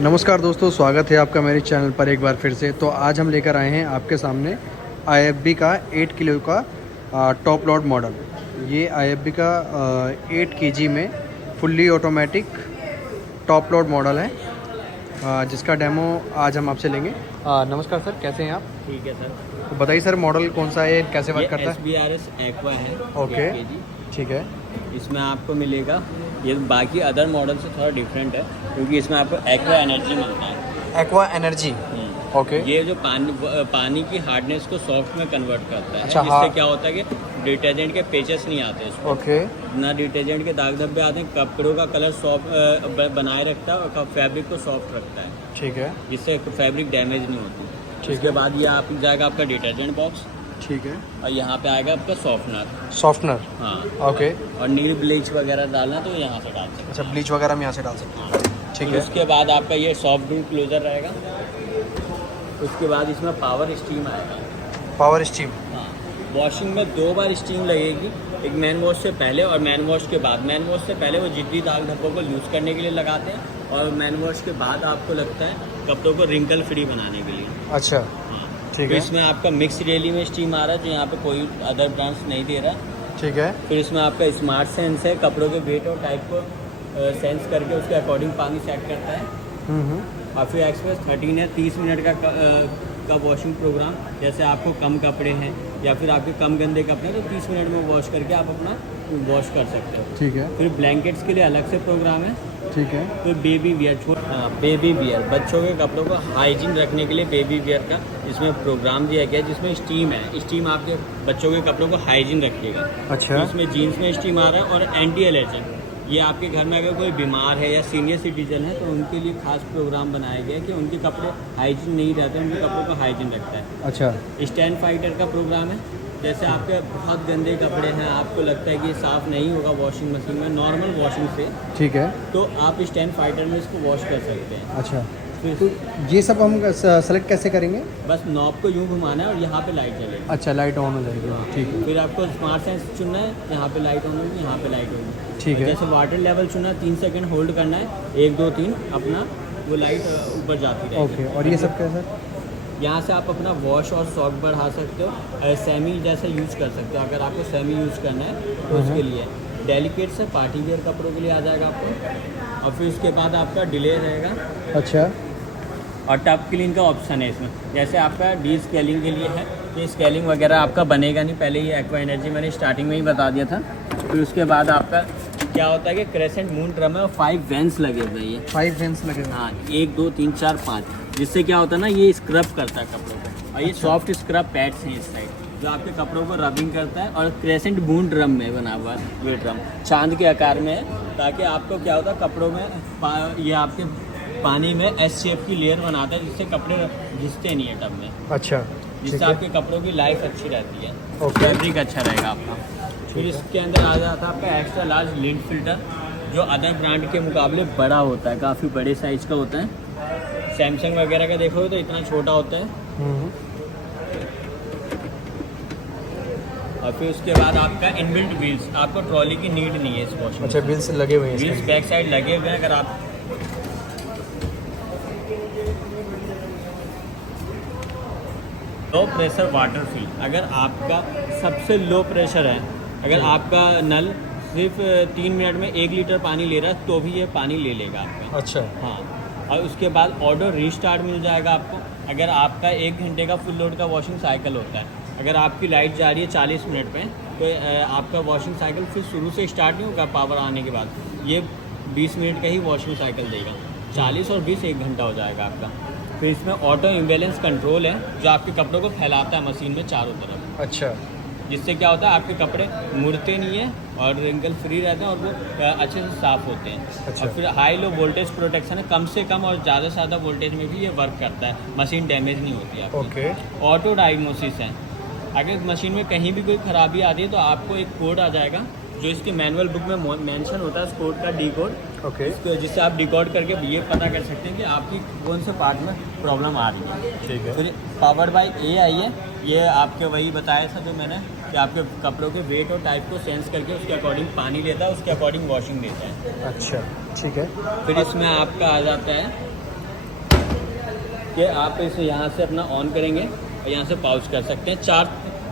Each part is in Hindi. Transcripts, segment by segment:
नमस्कार दोस्तों, स्वागत है आपका मेरे चैनल पर एक बार फिर से। तो आज हम लेकर आए हैं आपके सामने IFB का 8 किलो का टॉप लोड मॉडल। ये IFB का 8 kg में fully automatic top load model है, जिसका डेमो आज हम आपसे लेंगे। नमस्कार सर, कैसे हैं आप? ठीक है सर। तो बताइए सर, मॉडल कौन सा है, कैसे वर्क करता है? SBRS एक्वा है। Okay, 8 kg। ठीक है। इसमें आपको मिलेगा, ये बाकी अदर मॉडल से थोड़ा डिफरेंट है क्योंकि इसमें आपको एक्वा एनर्जी मिलता है। Aqua energy, okay. ये जो पानी की हार्डनेस को सॉफ्ट में कन्वर्ट करता है। अच्छा, जिससे क्या होता है कि डिटर्जेंट के पेचेस नहीं आते इसमें। ओके। ना डिटर्जेंट के दाग धब्बे आते हैं, कपड़ों का कलर सॉफ्ट बनाए रखता है और फैब्रिक को सॉफ्ट रखता है, ठीक है। जिससे फैब्रिक डैमेज नहीं होती। ठीक उसके है। बाद ये आप जाएगा आपका डिटर्जेंट बॉक्स, ठीक है। और यहाँ पे आएगा आपका सॉफ्टनर। सॉफ्टनर, हाँ, ओके। और नील ब्लीच वगैरह डालना तो यहाँ से डाल सकते हैं। अच्छा, ब्लीच वगैरह हम यहाँ से डाल सकते हैं, ठीक है। उसके बाद आपका ये सॉफ्ट ड्रिंक क्लोजर रहेगा। उसके बाद इसमें पावर स्टीम आएगा। पावर स्टीम, हाँ, वॉशिंग में 2 बार स्टीम लगेगी, एक मैन वॉश से पहले और मैन वॉश के बाद। मैन वॉश से पहले वो जिद्दी दाग धब्बों को लूज करने के लिए लगाते हैं, और मैन वॉश के बाद आपको लगता है कपड़ों को रिंकल फ्री बनाने के लिए। अच्छा, ठीक तो है। इसमें आपका मिक्स रेली में स्टीम आ रहा है, जो यहाँ पे कोई अदर ब्रांड्स नहीं दे रहा। ठीक है। फिर इसमें आपका स्मार्ट सेंस है, कपड़ों के वेट और टाइप को सेंस करके उसके अकॉर्डिंग पानी सेट करता है। और फिर एक्सप्रेस 13 है, 30 मिनट का वॉशिंग प्रोग्राम। जैसे आपको कम कपड़े हैं या फिर आपके कम गंदे कपड़े हैं तो 30 मिनट में वॉश करके आप अपना वॉश कर सकते हो। ठीक है। फिर ब्लैंकेट्स के लिए अलग से प्रोग्राम है। ठीक है। फिर बेबी वियर, बेबी वियर बच्चों के कपड़ों को हाइजीन रखने के लिए बेबी वियर का इसमें प्रोग्राम दिया गया है, जिसमें स्टीम है। स्टीम आपके बच्चों के कपड़ों को हाइजीन रखेगा। अच्छा। इसमें जीन्स में स्टीम आ रहा है, और एंटी एलर्जी। ये आपके घर में अगर कोई बीमार है या सीनियर सिटीजन है तो उनके लिए खास प्रोग्राम बनाया गया है कि उनके कपड़े हाइजीन नहीं रहते, उनके कपड़ों को हाइजीन रखता है। अच्छा। स्टैंड फाइटर का प्रोग्राम है। जैसे आपके बहुत गंदे कपड़े हैं, आपको लगता है कि ये साफ़ नहीं होगा वॉशिंग मशीन में नॉर्मल वॉशिंग से, ठीक है। तो आप स्टैंड फाइटर में इसको वॉश कर सकते हैं। अच्छा, फिर तो ये सब हम सेलेक्ट कैसे करेंगे? बस नॉब को यूँ घुमाना है और यहाँ पे लाइट जलेगी। अच्छा, लाइट ऑन हो जाएगी, ठीक है। फिर आपको स्मार्ट सेंस चुनना है, यहाँ पे लाइट ऑन होगी, यहाँ पे लाइट होगी। ठीक है। जैसे वाटर लेवल चुना है, 3 सेकंड होल्ड करना है, 1 2 3 अपना वो लाइट ऊपर जाती रहेगी। ओके, और ये सब कैसे? यहाँ से आप अपना वॉश और सॉक बढ़ा सकते हो, सेमी जैसा यूज़ कर सकते हो। अगर आपको सेमी यूज़ करना है तो उसके लिए डेलिकेट से पार्टी वेयर कपड़ों के लिए आ जाएगा आपको। और फिर उसके बाद आपका डिले रहेगा। अच्छा। और टप क्लीन का ऑप्शन है इसमें। जैसे आपका डी स्केलिंग के लिए है, ये स्केलिंग वगैरह आपका बनेगा नहीं। पहले ये एक्वा एनर्जी मैंने स्टार्टिंग में ही बता दिया था। फिर उसके बाद आपका क्या होता है कि क्रेसेंट मून ड्रम है और 5 वेंस लगे हुए हैं। ये 5 वेंस लगे हुए हैं। हाँ, 1 2 3 4 5, जिससे क्या होता है ना, ये स्क्रब करता है कपड़ों को। और ये सॉफ्ट स्क्रब पैड्स हैं इस साइड, जो आपके कपड़ों को रबिंग करता है। और क्रेसेंट मून ड्रम में बना हुआ है ये ड्रम, चांद के आकार में है, ताकि आपको क्या होता है कपड़ों में ये आपके पानी में एस शेप की लेयर बनाता है, जिससे कपड़े घिसते नहीं है टब में। अच्छा, जिससे आपके कपड़ों की लाइफ अच्छी रहती है, ओके। फैब्रिक अच्छा रहेगा आपका। फिर इसके अंदर आ जाता है आपका एक्स्ट्रा लार्ज लिंट फिल्टर, जो अदर ब्रांड के मुकाबले बड़ा होता है, काफ़ी बड़े साइज़ का होता है। सैमसंग वगैरह का देखोगे तो इतना छोटा होता है। और फिर उसके बाद आपका इनबिल्ट व्हील्स, आपको ट्रॉली की नीड नहीं है इस वॉशिंग। अच्छा, व्हील्स लगे हुए हैं व्हील्स इसमें। बैक साइड लगे हुए हैं। अगर आप लो प्रेशर वाटर फिल, अगर आपका सबसे लो प्रेशर है, अगर आपका नल सिर्फ 3 मिनट में 1 लीटर पानी ले रहा है तो भी ये पानी ले लेगा आपका। अच्छा। हाँ, और उसके बाद ऑटो रीस्टार्ट मिल जाएगा आपको। अगर आपका 1 घंटे का फुल लोड का वॉशिंग साइकिल होता है, अगर आपकी लाइट जा रही है 40 मिनट पे, तो आपका वॉशिंग साइकिल फिर शुरू से स्टार्ट नहीं होगा पावर आने के बाद। ये 20 मिनट का ही वॉशिंग साइकिल देगा। 40 और 20 1 घंटा हो जाएगा आपका। फिर इसमें ऑटो इम्बेलेंस कंट्रोल है, जो आपके कपड़ों को फैलाता है मशीन में चारों तरफ। अच्छा। जिससे क्या होता है आपके कपड़े मुड़ते नहीं है और रिंकल फ्री रहते हैं, और वो अच्छे से साफ़ होते हैं। अच्छा। और फिर हाई लो वोल्टेज प्रोटेक्शन है, कम से कम और ज़्यादा से ज़्यादा वोल्टेज में भी ये वर्क करता है, मशीन डैमेज नहीं होती है। ओके। ऑटो डायग्नोसिस है, अगर मशीन में कहीं भी कोई ख़राबी आती है तो आपको एक कोड आ जाएगा, जो इसकी मैनुअल बुक में मेंशन होता है, उस कोड का डी कोड, ओके, जिससे आप डिकोड करके ये पता कर सकते हैं कि आपकी कौन से पार्ट में प्रॉब्लम आ रही है। ठीक है। फिर पावर्ड बाय ए आई है, ये आपके वही बताया था जो मैंने, कि आपके कपड़ों के वेट और टाइप को सेंस करके उसके अकॉर्डिंग पानी लेता है, उसके अकॉर्डिंग वॉशिंग देता है। अच्छा, ठीक है। फिर इसमें आपका आ जाता है कि आप इसे यहाँ से अपना ऑन करेंगे और यहाँ से पाउच कर सकते हैं। 4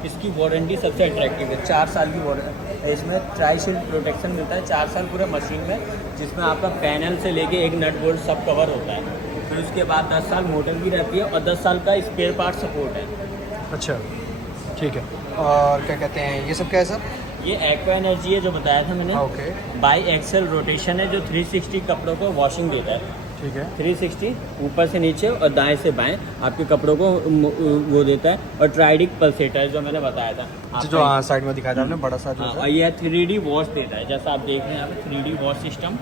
इसकी वारंटी सबसे अट्रैक्टिव है, 4 साल की वारंटी। इसमें ट्राई शील्ड प्रोटेक्शन मिलता है 4 साल पूरे मशीन में, जिसमें आपका पैनल से लेके एक नट बोल्ट सब कवर होता है। फिर उसके बाद 10 साल मोटर भी रहती है और 10 साल का स्पेयर पार्ट सपोर्ट है। अच्छा ठीक है। और क्या कहते हैं ये सब क्या है सर? ये एक्वा एनर्जी है जो बताया था मैंने। ओके बाई एक्सेल रोटेशन है जो 360 कपड़ों को वॉशिंग देता है। ठीक है। 360 ऊपर से नीचे और दाएं से बाएं आपके कपड़ों को वो देता है। और ट्राइडिक पल्सेटर जो मैंने बताया था जो हाँ साइड में दिखाया था आपने बड़ा सा जो और ये 3D वॉश देता है, जैसा आप देख रहे हैं यहाँ पे 3D वॉश सिस्टम।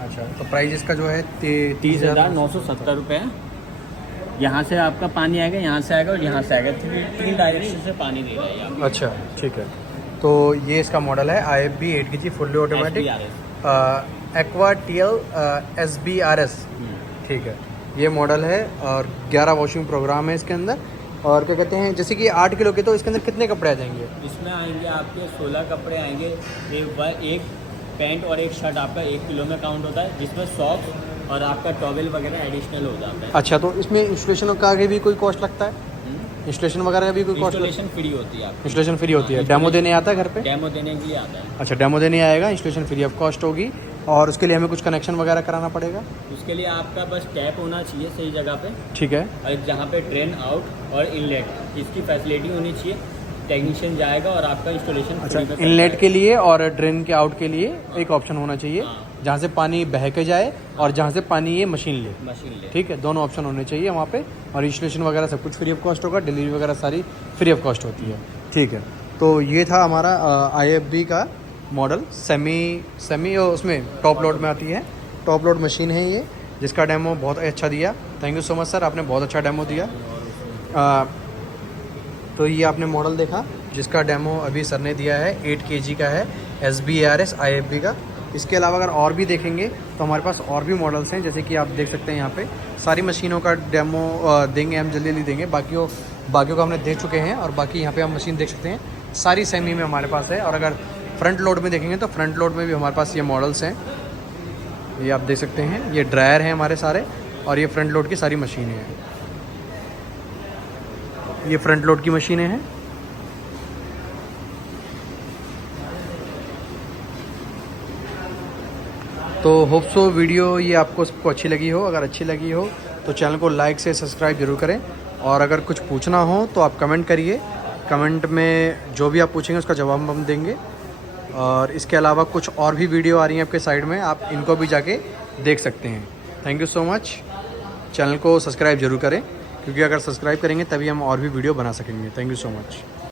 अच्छा तो प्राइस इसका जो है 30,970 रुपये है। यहाँ से आपका पानी आएगा, यहाँ से आएगा और यहाँ से आएगा, 3 डायरेक्शन से पानी दे रहा है आपको। अच्छा ठीक है। तो ये इसका मॉडल है IFB 8 kg fully automatic aqua TL SBRS। ठीक है, ये मॉडल है और 11 वॉशिंग प्रोग्राम है इसके अंदर। और क्या कहते हैं जैसे कि 8 किलो के, तो इसके अंदर कितने कपड़े आ जाएंगे? इसमें आएंगे आपके 16 कपड़े आएंगे। एक पैंट और एक शर्ट आपका 1 किलो में काउंट होता है, जिसमें सॉक्स और आपका टॉवेल वगैरह एडिशनल हो जाता है। अच्छा तो इसमें इंस्टॉलेशन का आगे भी कोई कॉस्ट लगता है? इंस्टॉलेशन वगैरह का भी कोई कॉस्ट? इंस्टॉलेशन फ्री होती है आपकी। इंस्टॉलेशन फ्री होती है। डेमो देने आता है घर पे? डेमो देने के लिए आता है। अच्छा डेमो देने आएगा, इंस्टॉलेशन फ्री ऑफ कॉस्ट होगी। और उसके लिए हमें कुछ कनेक्शन वगैरह कराना पड़ेगा? उसके लिए आपका बस टैप होना चाहिए सही जगह पे। ठीक है। और जहाँ पे ड्रेन आउट और इनलेट इसकी फैसिलिटी होनी चाहिए। टेक्नीशियन जाएगा और आपका इंस्टॉलेशन। अच्छा इनलेट के लिए और ड्रेन के आउट के लिए एक ऑप्शन होना चाहिए, जहाँ से पानी बह के जाए और जहाँ से पानी ये मशीन ले। ठीक है, दोनों ऑप्शन होने चाहिए वहाँ पे। और इंस्टॉलेशन वगैरह सब कुछ फ्री ऑफ कॉस्ट होगा, डिलीवरी वगैरह सारी फ्री ऑफ कॉस्ट होती है। ठीक है, तो ये था हमारा IFB का मॉडल सेमी उसमें टॉप लोड में आती है। टॉप लोड मशीन है ये, जिसका डेमो बहुत अच्छा दिया। Thank you so much sir, आपने बहुत अच्छा डेमो दिया। तो ये आपने मॉडल देखा जिसका डेमो अभी सर ने दिया है, 8 kg का है, SBRS IFB का। इसके अलावा अगर और भी देखेंगे तो हमारे पास और भी मॉडल्स हैं, जैसे कि आप देख सकते हैं यहाँ पे सारी मशीनों का डेमो देंगे हम, जल्दी देंगे। बाकियों को हमने दे चुके हैं। और बाकी यहाँ पे आप मशीन देख सकते हैं, सारी सेमी में हमारे पास है। और अगर फ्रंट लोड में देखेंगे तो फ्रंट लोड में भी हमारे पास ये मॉडल्स हैं। ये आप देख सकते हैं, ये ड्रायर हैं हमारे सारे। और ये फ्रंट लोड की सारी मशीनें हैं, ये फ्रंट लोड की मशीनें हैं। तो होप सो वीडियो ये आपको सबको अच्छी लगी हो। अगर अच्छी लगी हो तो चैनल को लाइक से सब्सक्राइब जरूर करें। और अगर कुछ पूछना हो तो आप कमेंट करिए, कमेंट में जो भी आप पूछेंगे उसका जवाब हम देंगे। और इसके अलावा कुछ और भी वीडियो आ रही हैं आपके साइड में, आप इनको भी जाके देख सकते हैं। Thank you so much. Channel को सब्सक्राइब जरूर करें, क्योंकि अगर सब्सक्राइब करेंगे तभी हम और भी वीडियो बना सकेंगे। Thank you so much.